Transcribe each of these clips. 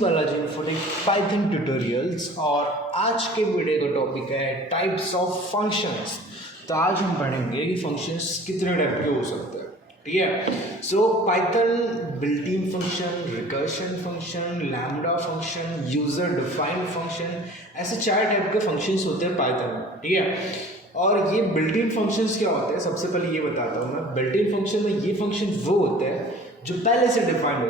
Balaji infotech Python tutorials और आज के वीडियो का टॉपिक है टाइप्स ऑफ फंक्शंस। तो आज हम पढ़ेंगे कि फंक्शंस कितने टाइप के हो सकते हैं। ठीक है, सो Python built in function, recursion function, lambda function, user defined function, ऐसे 4 टाइप के फंक्शंस होते हैं पाइथन में। ठीक है, और ये बिल्ट इन फंक्शंस क्या होते हैं, सबसे पहले ये बताता हूँ मैं। बिल्ट इन फंक्शन में ये फंक्शन वो होते हैं जो पहले से डिफाइंड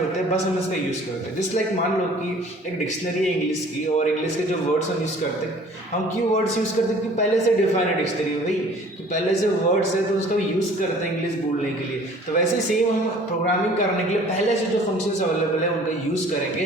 होते हैं, बस हम इसका यूज़ करते हैं। जस्ट लाइक मान लो कि एक डिक्शनरी है इंग्लिश की, और इंग्लिश के जो वर्ड्स हम यूज़ करते हैं, हम क्यों वर्ड्स यूज़ करते हैं कि पहले से डिफाइंड है डिक्शनरी में, भाई कि पहले से वर्ड्स है तो उसका यूज़ करते हैं इंग्लिश बोलने के लिए। तो वैसे सेम हम प्रोग्रामिंग करने के लिए पहले से जो फंक्शंस अवेलेबल है उनका यूज़ करेंगे,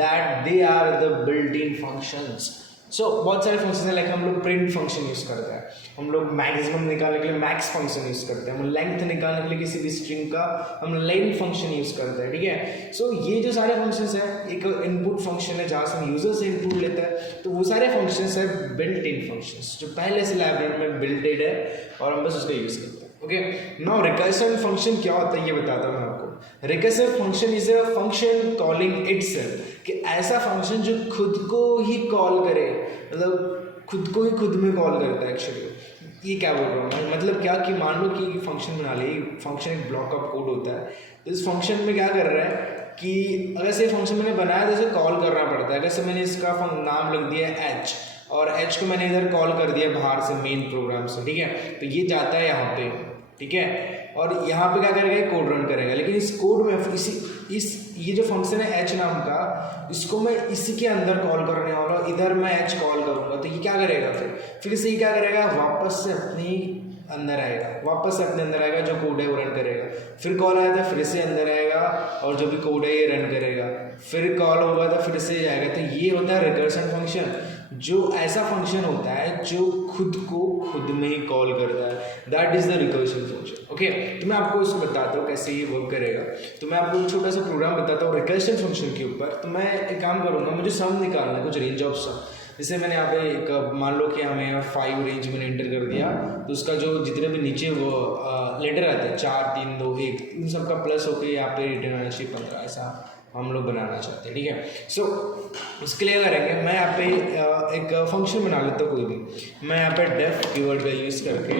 that they are the built in functions. So बहुत सारे फंक्शन है, लाइक हम लोग प्रिंट फंक्शन यूज़ करते हैं, हम लोग मैक्सिमम निकालने के लिए मैक्स फंक्शन यूज़ करते हैं, हम लेंथ निकालने के लिए किसी भी स्ट्रिंग का हम लेंथ फंक्शन यूज़ करते हैं। ठीक है, सो ये जो सारे फंक्शंस हैं, एक इनपुट फंक्शन है जहाँ से हम यूजर से इनपुट लेते हैं, तो वो सारे फंक्शंस है बिल्ट इन फंक्शंस जो पहले से लाइब्रेरी में बिल्टेड है और हम बस उसका यूज़ करते हैं। ओके, नाउ रिकर्सिव फंक्शन क्या होता है ये बताता हूँ मैं आपको। Recursive function is a function calling itself, कि ऐसा फंक्शन जो खुद को ही कॉल करे, मतलब खुद को ही खुद में कॉल करता है। एक्चुअली ये क्या बोल रहा हूँ मैं, मतलब क्या कि मान लो कि फंक्शन बना ले, फंक्शन एक ब्लॉक ऑफ कोड होता है, तो इस फंक्शन में क्या कर रहा है कि अगर से फंक्शन मैंने बनाया तो इसे कॉल करना पड़ता है। अगर से मैंने इसका नाम लग दिया है एच, और एच को मैंने इधर कॉल कर दिया बाहर से मेन प्रोग्राम से। ठीक है, तो ये जाता है यहाँ पे, ठीक है, और यहाँ पे क्या करेगा, कोड रन करेगा। लेकिन इस कोड में ये जो फंक्शन है एच नाम का, इसको मैं इसी के अंदर कॉल करने वाला हूँ, इधर मैं एच कॉल करूँगा, तो ये क्या करेगा, फिर से ये क्या करेगा, वापस से अपने अंदर आएगा, जो कोड है वो रन करेगा। फिर कॉल आया था, फिर से अंदर आएगा और जो भी कोड है ये रन करेगा। फिर कॉल होगा तो फिर से जाएगा। तो ये होता है रिकर्शन फंक्शन, जो ऐसा फंक्शन होता है जो खुद को खुद में ही कॉल करता है, that is the recursion function. Okay, तो मैं आपको इसको बताता हूँ कैसे ये वर्क करेगा। तो मैं आपको एक छोटा सा प्रोग्राम बताता हूँ रिकर्शन फंक्शन के ऊपर। तो मैं एक काम करूँगा, मुझे सम निकालना है, कुछ रेंज ऑफ सम। जैसे मैंने यहाँ पे एक मान लो कि हमें 5 रेंज मैंने एंटर कर दिया, तो उसका जो जितने भी नीचे वो लेटर आते हैं 4 3 2 1, इन सब का प्लस होकर यहाँ पे रिटर्न आना चाहिए 15, ऐसा हम लोग बनाना चाहते हैं। ठीक है, सो उसके लिए करेंगे, मैं यहाँ पे एक फंक्शन बना लेता हूँ कोई भी। मैं यहाँ पे डेफ कीवर्ड का यूज़ करके,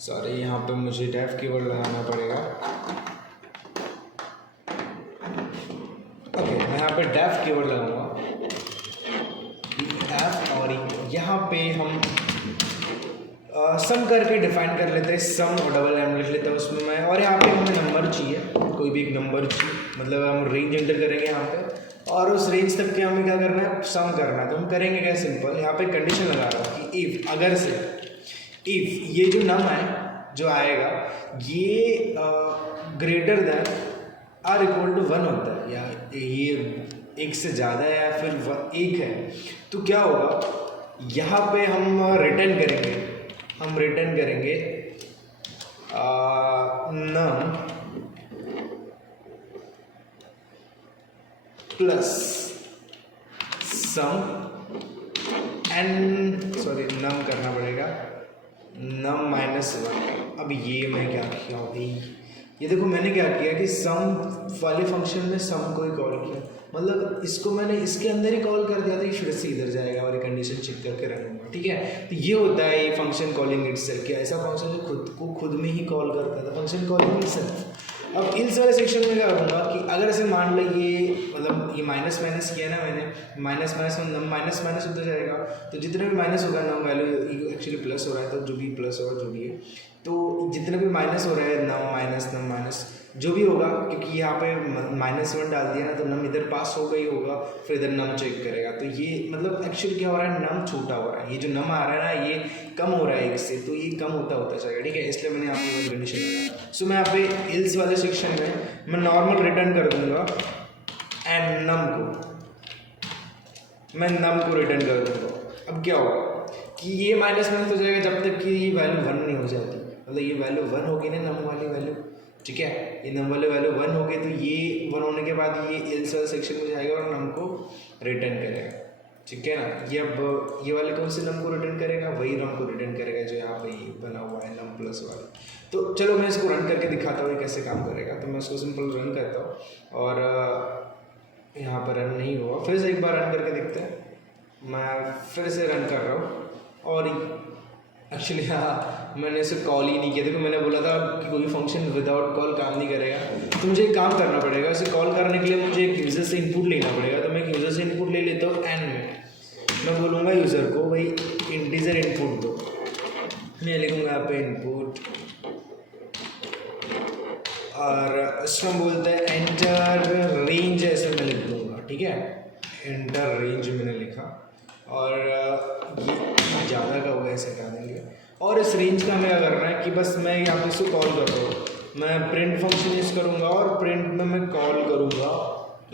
सॉरी यहाँ पे मुझे डेफ कीवर्ड लगाना पड़ेगा। ओके, मैं यहाँ पे डेफ कीवर्ड लगाऊंगा, डेफ, और यहाँ पे हम सम करके डिफाइन कर लेते हैं, सम और डबल एम लिख लेते हैं उसमें मैं, और यहाँ पे हमें नंबर चाहिए, कोई भी एक नंबर चाहिए, मतलब हम रेंज एंटर करेंगे यहाँ पे, और उस रेंज तक के हमें क्या करना है, सम करना है। तो हम करेंगे क्या, सिंपल यहाँ पे कंडीशन लगा रहा हूँ कि इफ, अगर से इफ ये जो नम है जो आएगा ये greater than or equal to 1 होता है, या ये 1 से ज़्यादा है या फिर 1 है, तो क्या होगा, यहाँ पे हम रिटर्न करेंगे नम प्लस सम एन, सॉरी नम करना पड़ेगा, नम -1। अब ये मैं क्या किया भाई, ये देखो मैंने क्या किया कि सम वाले फंक्शन में सम को ही कॉल किया, मतलब इसको मैंने इसके अंदर ही कॉल कर दिया था, कि फिर से इधर जाएगा और कंडीशन चेक करके रखूंगा। ठीक है, तो ये होता है ये फंक्शन कॉलिंग इटसेल्फ, कि ऐसा फंक्शन जो खुद को खुद में ही कॉल करता था, फंक्शन कॉलिंग इटसेल्फ। अब इस वाले सेक्शन में क्या करूँगा कि अगर ऐसे मान लो ये, मतलब ये माइनस किया ना मैंने, माइनस नम माइनस होता जाएगा, तो जितने भी माइनस होगा नम वैल्यू एक्चुअली प्लस हो रहा है, तो जो भी प्लस होगा जो भी है, तो जितने भी माइनस हो रहा है नम माइनस जो भी होगा, क्योंकि यहाँ पे -1 डाल दिया ना, तो नम इधर पास होगा ही होगा, फिर इधर नम चेक करेगा। तो ये मतलब एक्चुअली क्या हो रहा है, नम छोटा हो रहा है, ये जो नम आ रहा है ना ये कम हो रहा है 1 से, तो ये कम होता जाएगा। ठीक है, इसलिए मैंने यहाँ पे कंडीशन लगाया। सो मैं यहाँ पे इल्स वाले सेक्शन में मैं नॉर्मल रिटर्न कर दूंगा, एंड मैं नम को रिटर्न कर दूंगा। अब क्या होगा कि ये माइनस हो जाएगा जब तक कि ये वैल्यू 1 नहीं हो जाती, मतलब ये वैल्यू 1 होगी ना, नम वाली वैल्यू। ठीक है, ये नम वाले वैल्यू 1 हो गई, तो ये 1 होने के बाद ये एल्स वाले सेक्शन में जाएगा और नम को रिटर्न करेगा। ठीक है ना, ये अब ये वाले कौन से नम को रिटर्न करेगा, वही नम को रिटर्न करेगा जो यहाँ पे बना हुआ है नम प्लस वाला। तो चलो मैं इसको रन करके दिखाता हूँ कैसे काम करेगा। तो मैं इसको सिंपल रन करता हूँ और यहाँ पर रन नहीं हुआ, फिर से एक बार रन करके देखते हैं। मैं फिर से रन कर रहा हूँ और एक्चुअली हाँ मैंने इसे कॉल ही नहीं किया। देखो मैंने बोला था कि कोई फंक्शन विदाउट कॉल काम नहीं करेगा, तो मुझे एक काम करना पड़ेगा। इसे कॉल करने के लिए मुझे एक यूज़र से इनपुट लेना पड़ेगा। तो मैं एक यूज़र से इनपुट ले लेता हूँ एन में। मैं बोलूँगा यूज़र को भाई इंटीजर इनपुट दो। मैं लिखूँगा यहाँ पे इनपुट और इसमें बोलते हैं एंटर रेंज, ऐसे मैं लिख दूँगा। ठीक है, एंटर रेंज मैंने लिखा और ये ज़्यादा का होगा, ऐसे कर देंगे। और इस रेंज का हमें क्या करना है कि बस मैं यहाँ पे इसको कॉल कर रहा हूँ। मैं प्रिंट फंक्शन यूज़ करूँगा और प्रिंट में मैं कॉल करूँगा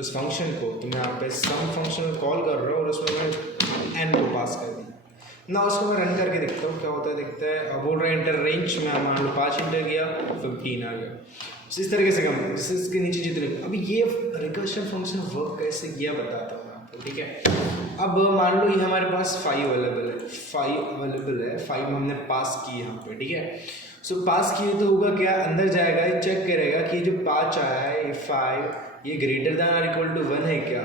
उस फंक्शन को। तो मैं यहाँ पे सम फंक्शन कॉल कर रहा हूँ और उसमें मैं एन को पास कर दूँ ना। उसको मैं रन करके देखता हूँ क्या होता है, देखते हैं। अब बोल रहा है एंटर रेंज में मान लो 5 एंटर किया 15 आ गया। इस तरीके से कम इसके नीचे जितने। अभी ये रिकर्शन फंक्शन वर्क कैसे किया बताता हूँ मैं आपको। ठीक है, अब मान लो ये हमारे पास 5 अवेलेबल है, 5 हमने पास की यहाँ पे। ठीक है, सो पास किए तो होगा क्या, अंदर जाएगा, ये चेक करेगा कि जो 5 आया है ये 5 ये ग्रेटर दैन और इक्वल टू 1 है क्या।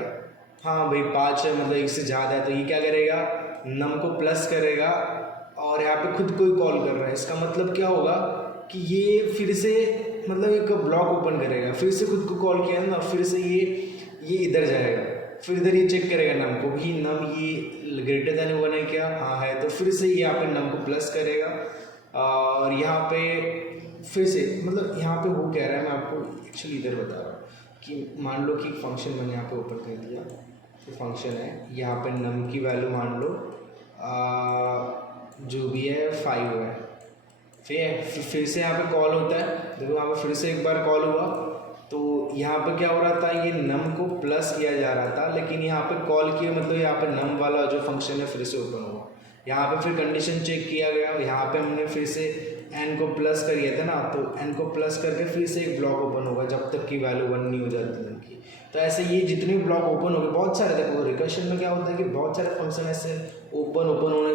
हाँ भाई 5 है, मतलब इससे ज़्यादा है, तो ये क्या करेगा, नम को प्लस करेगा और यहाँ पे खुद को ही कॉल कर रहा है। इसका मतलब क्या होगा कि ये फिर से मतलब एक ब्लॉक ओपन करेगा, फिर से खुद को कॉल किया ना, फिर से ये इधर जाएगा, फिर इधर ये चेक करेगा नम को भी, नम ये ग्रेटर देन 1 है क्या, हाँ है, तो फिर से यहाँ पे नम को प्लस करेगा और यहाँ पे फिर से मतलब यहाँ पे वो कह रहा है, मैं आपको एक्चुअली इधर बता रहा हूँ कि मान लो कि फंक्शन मैंने यहाँ पे ओपन कर दिया, तो फंक्शन है यहाँ पे नम की वैल्यू मान लो जो भी है 5 है। फिर से यहाँ पे कॉल होता है, देखो यहाँ पे फिर से एक बार कॉल हुआ, तो यहाँ पे क्या हो रहा था, ये नम को प्लस किया जा रहा था, लेकिन यहाँ पे कॉल किया मतलब यहाँ पे नम वाला जो फंक्शन है फिर से ओपन हुआ। यहाँ पे फिर कंडीशन चेक किया गया, यहाँ पे हमने फिर से एन को प्लस कर दिया था ना, तो एन को प्लस करके फिर से एक ब्लॉक ओपन होगा जब तक कि वैल्यू 1 नहीं हो जाती उनकी। तो ऐसे ये जितने ब्लॉक ओपन हो गए, बहुत सारे, देखो रिकर्शन में क्या होता है कि बहुत सारे फंक्शन ऐसे ओपन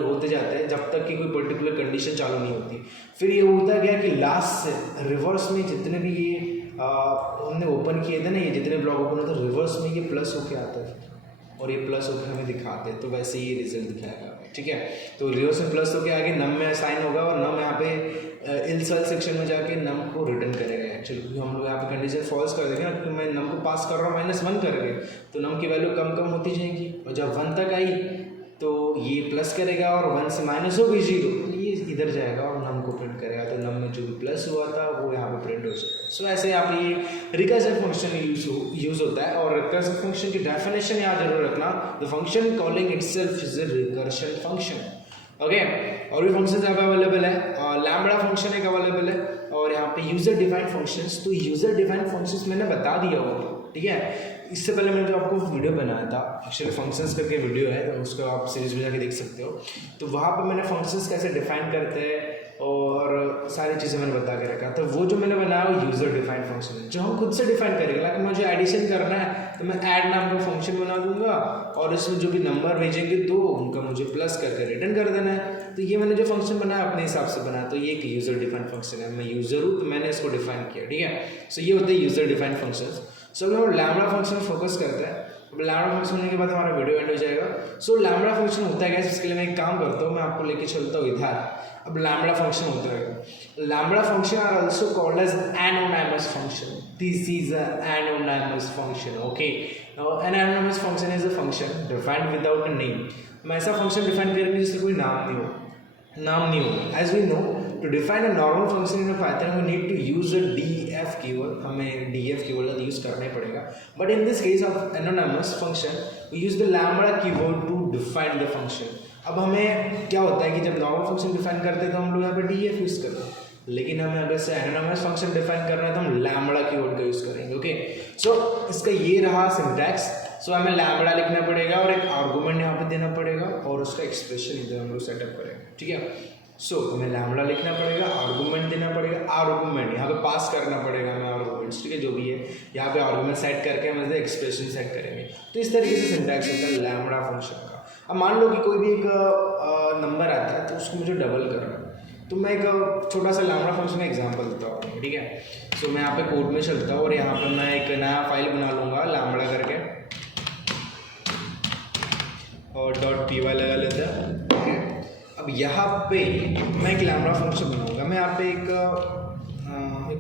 होते जाते हैं जब तक कि कोई पर्टिकुलर कंडीशन चालू नहीं होती। फिर ये होता गया कि लास्ट से रिवर्स में जितने भी ये हमने ओपन किए थे ना, ये जितने ब्लॉक ओपन होते हैं रिवर्स में ये प्लस होके आता है और ये प्लस होकर हमें दिखाते हैं, तो वैसे ही रिजल्ट दिखाएगा। ठीक है, तो रिवर्स में प्लस होकर आगे नम में असाइन होगा और नम यहाँ पे इनसाइड सेक्शन में जाके नम को रिटर्न करेगा एक्चुअली, क्योंकि हम लोग यहाँ पे कंडीशन फॉल्स कर देंगे ना, क्योंकि मैं नम को पास कर रहा हूँ -1 करके, तो नम की वैल्यू कम कम होती जाएगी और जब 1 तक आई तो ये प्लस करेगा और 1 से माइनस हो गई 0, तो ये इधर जाएगा और नम को प्रिंट करेगा, तो नम में जो भी प्लस हुआ था वो यहाँ पे प्रिंट हो जाएगा। सो ऐसे यहाँ पे ये रिकर्सिव फंक्शन यूज होता है। और रिकर्सिव फंक्शन की डेफिनेशन यहाँ जरूर रखना, the function calling itself is a recursion function. Okay, और भी फंक्शंस यहाँ पे अवेलेबल है, और लैम्बडा फंक्शन एक अवेलेबल है, और यहाँ पे यूजर डिफाइंड फंक्शंस। तो यूजर डिफाइंड फंक्शंस मैंने बता दिया होगा, ठीक है। इससे पहले मैंने जो आपको वीडियो बनाया था एक्चुअली फंक्शंस करके वीडियो है, तो उसको आप सीरीज में जाके देख सकते हो। तो वहाँ पे मैंने फंक्शंस कैसे डिफाइन करते हैं और सारी चीज़ें मैंने बता के रखा। तो वो जो मैंने बनाया वो यूजर डिफाइंड फंक्शन है, जो हम खुद से डिफाइन करेंगे। लाइक मुझे एडिशन करना है तो मैं ऐड नाम का फंक्शन बना दूंगा और इसमें जो भी नंबर भेजेंगे तो उनका मुझे प्लस करके रिटर्न कर देना है। तो ये मैंने जो फंक्शन बनाया अपने हिसाब से बनाया, तो ये एक यूजर डिफाइंड फंक्शन है। मैं यूजर हूँ तो मैंने इसको डिफाइन किया, ठीक है। सो ये होते हैं यूजर डिफाइंड फंक्शंस। सो अगर हम लैम्बडा फंक्शन फोकस करते हैं, अब लैम्बडा फंक्शन होने के बाद हमारा वीडियो एंड हो जाएगा। सो लैम्बडा फंक्शन होता है कैसे, इसके लिए मैं एक काम करता हूँ, मैं आपको लेके चलता हूँ इधर। अब लैम्बडा फंक्शन होता है, lambda function are also called as anonymous function. This is a anonymous function, okay. An anonymous function is a function defined without a name. हम ऐसा फंक्शन डिफाइन करेंगे जिसका कोई नाम नहीं हो। As we know, to define a normal function in a Python we need to use a def keyword, हमें def keyword use करना ही पड़ेगा। but in this case of anonymous function we use the lambda keyword to define the function। अब हमें क्या होता है कि जब नॉर्मल फंक्शन डिफाइन करते हैं तो हम लोग यहाँ पे def यूज करते हैं, लेकिन हमें अगर से एनोनिमस फंक्शन डिफाइन करना है तो हम लैम्बडा कीवर्ड का यूज करेंगे, ओके। सो इसका ये रहा सिंटैक्स। सो हमें लैम्बडा लिखना पड़ेगा और एक आर्गुमेंट यहाँ पे देना पड़ेगा और उसका एक्सप्रेशन इधर हम लोग सेटअप करेंगे, ठीक है। सो हमें लैम्बडा लिखना पड़ेगा, आर्गुमेंट देना पड़ेगा, आर्गुमेंट यहाँ पे पास करना पड़ेगा हमें आर्गुमेंट्स, ठीक है, जो भी है यहाँ पे आर्गुमेंट सेट करके हम एक्सप्रेशन सेट करेंगे। तो इस तरीके से सिंटैक्स होता है लैम्बडा फंक्शन का। अब मान लो कि कोई भी एक नंबर आता है तो उसको मुझे डबल करना है, तो मैं एक छोटा सा लैम्बडा फंक्शन का एग्जाम्पल देता हूँ, ठीक है। सो मैं यहाँ पे कोड में चलता हूँ और यहाँ पे मैं एक नया फाइल बना लूँगा लैम्बडा करके, और .py लगा लेते हैं। ओके, अब यहाँ पे मैं एक लैम्बडा फंक्शन बनाऊंगा। मैं यहाँ पे एक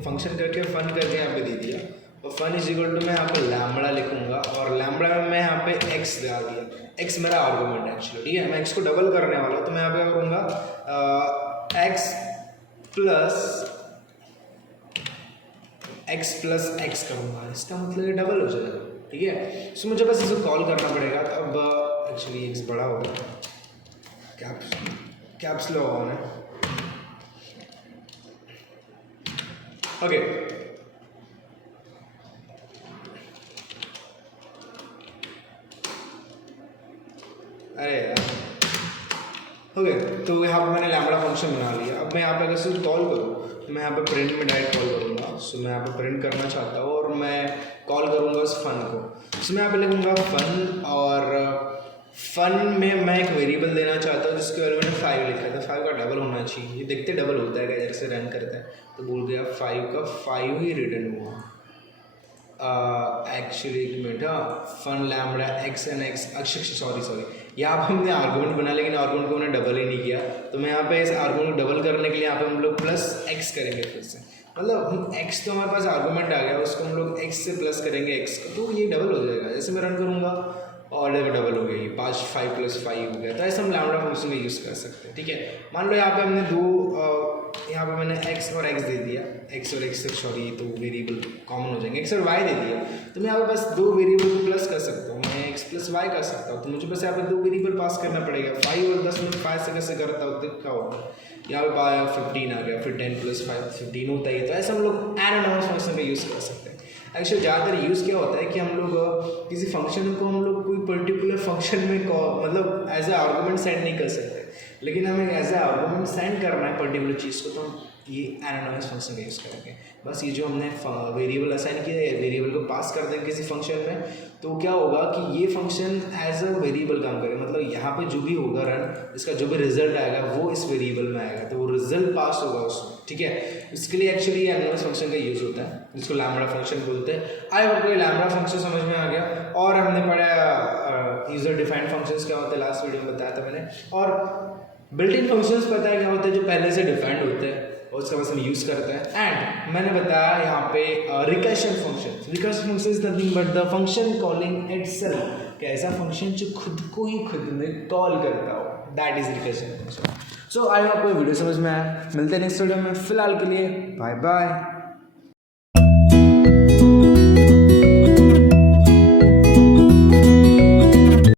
फंक्शन करके फन करके यहाँ पे दे दिया, और फन इज इक्वल टू मैं यहाँ पे लैम्बडा लिखूंगा, और लैम्बडा में मैं यहाँ पे x डाल दिया। x मेरा आर्गूमेंट है एक्चुअली, ठीक है। मैं x को डबल करने वाला हूँ, तो मैं यहाँ पे क्या करूँगा, x प्लस x करूँगा। इसका मतलब ये डबल हो जाएगा, ठीक है। सो मुझे बस इसको कॉल करना पड़ेगा। तो अब एक्चुअली x बड़ा होगा, कैप्स लो ऑन है। ओके, अरे यार, ओके, तो यहाँ पे मैंने लैम्बडा फंक्शन बना लिया। अब मैं यहाँ पे अगर सिर्फ कॉल करूँ तो मैं यहाँ पे प्रिंट में डायरेक्ट कॉल करूँगा। सो मैं यहाँ पे प्रिंट करना चाहता हूँ और मैं कॉल करूँगा उस फन को। सो मैं यहाँ पे लिखूँगा फन, और फन में मैं एक वेरिएबल देना चाहता हूँ जिसके बारे में 5 लिखा है, तो 5 का डबल होना चाहिए। ये देखते डबल होता है जैसे रन करता है, तो भूल गया 5 का 5 ही रिटर्न हुआ। एक्चुअली एक minute, fun lambda x and x, sorry यहाँ पर हमने आर्गूमेंट बना, लेकिन आर्गूमेंट को हमने डबल ही नहीं किया। तो मैं यहाँ पे इस आर्गूमेंट को डबल करने के लिए यहाँ पे हम लोग प्लस x करेंगे फिर से। मतलब हम x तो हमारे पास आर्गूमेंट आ गया, उसको हम लोग x से प्लस करेंगे x का, तो ये डबल हो जाएगा। जैसे मैं रन करूँगा और डबल हो गया, ये 5 प्लस 5 हो गया। तो ऐसे हम लैम्बडा फंक्शन में यूज़ कर सकते हैं, ठीक है। मान लो यहाँ पे हमने यहाँ पे मैंने x और x दे दिया, x और x सॉरी, तो वेरिएबल कॉमन हो जाएंगे, x और y दे दिया। तो मैं यहाँ पे बस 2 वेरिएबल को प्लस कर सकता हूँ, मैं x प्लस y कर सकता हूँ। तो मुझे बस यहाँ पे 2 वेरिएबल पास करना पड़ेगा। 5 और 10 में 5 से कैसे करता हूँ, तो क्या होगा, यहाँ पे 15 आ गया, फिर 10 प्लस 5 15 होता है। तो ऐसे हम लोग एड फंक्शन का यूज़ कर सकते हैं। एक्चुअली ज़्यादातर यूज़ क्या होता है कि हम लोग किसी फंक्शन को हम लोग कोई पर्टिकुलर फंक्शन में मतलब एज ए आर्गूमेंट सेंड नहीं कर सकते, लेकिन हमें एज ए आर्गूमेंट सेंड करना है पर्टिकुलर चीज़ को, तो हम ये एनानोमस फंक्शन का यूज़ करेंगे। बस ये जो हमने वेरिएबल असाइन किया है, वेरिएबल को पास कर देंगे किसी फंक्शन में, तो क्या होगा कि ये फंक्शन एज अ वेरिएबल काम करेगा। मतलब यहाँ पे जो भी होगा रन, इसका जो भी रिजल्ट आएगा वो इस वेरिएबल में आएगा, तो वो रिजल्ट पास होगा उसमें, ठीक है। इसके लिए एक्चुअली ये एनानोमस फंक्शन का यूज़ होता है, जिसको लैम्बडा फंक्शन बोलते हैं। आई होप को लैम्बडा फंक्शन समझ में आ गया। और हमने पढ़ा यूजर डिफाइंड फंक्शंस क्या होते हैं, लास्ट वीडियो में बताया था मैंने। और बिल्ट इन फंक्शंस पता है क्या होते हैं, जो पहले से डिफाइंड होते हैं और उसका बस हम यूज़ करते हैं। एंड मैंने बताया यहाँ पे recursion function is nothing but the function calling itself, कि ऐसा फंक्शन जो खुद को ही खुद में कॉल करता हो, that is recursion function. So I hope आपको वीडियो समझ में आया। मिलते हैं नेक्स्ट वीडियो में, फिलहाल के लिए बाय बाय।